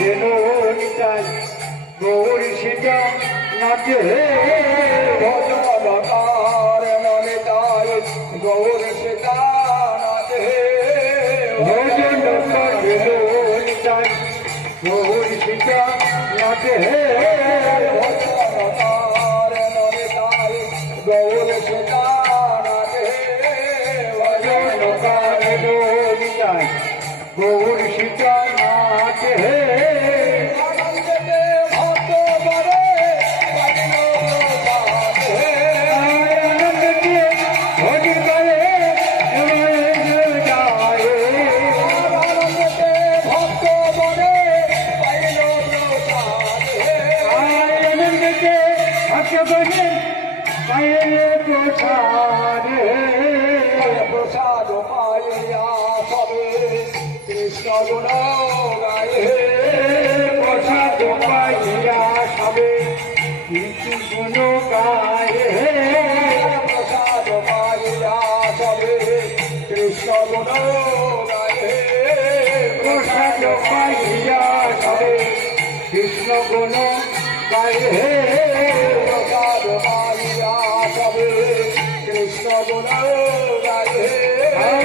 যেন নিতাই গৌর সীতা নাচে ভজনকার নিতাই গৌর সীতা নাচে ভজনকার যেন নিতাই গৌর সীতা নাচে ভজনকার নিতাই গৌর সীতা নাচে ভজনকার যেন নিতাই গৌর সীতা নাচে আনন্দে ভক্ত বরে প্রসাদ পাইয়া সবে কৃষ্ণ গুণ গায়ে প্রসাদ পাইয়া সবে কৃষ্ণ গায়ে প্রসাদ পাইয়া সবে কৃষ্ণ গুণ গায়ে প্রসাদ পাইয়া সবে কৃষ্ণ গুণ গায়ে প্রসাদ পাইয়া সবে কৃষ্ণ গুণ